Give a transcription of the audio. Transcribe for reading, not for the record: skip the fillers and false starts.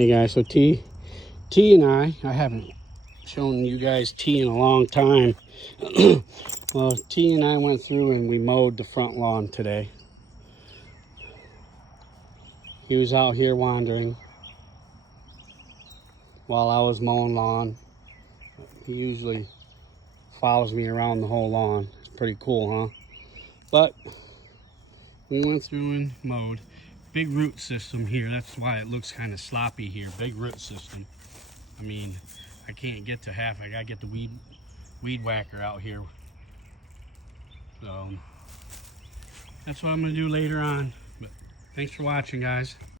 Hey guys, so T and I haven't shown you guys T in a long time. Well, T and I went through and we mowed the front lawn today. He was out here wandering while I was mowing lawn. He usually follows me around the whole lawn. It's pretty cool, huh? But we went through and mowed. Big root system here. That's why it looks kind of sloppy here. Big root system. I mean, I can't get to half. I gotta get the weed whacker out here. So that's what I'm gonna do later on. But thanks for watching, guys.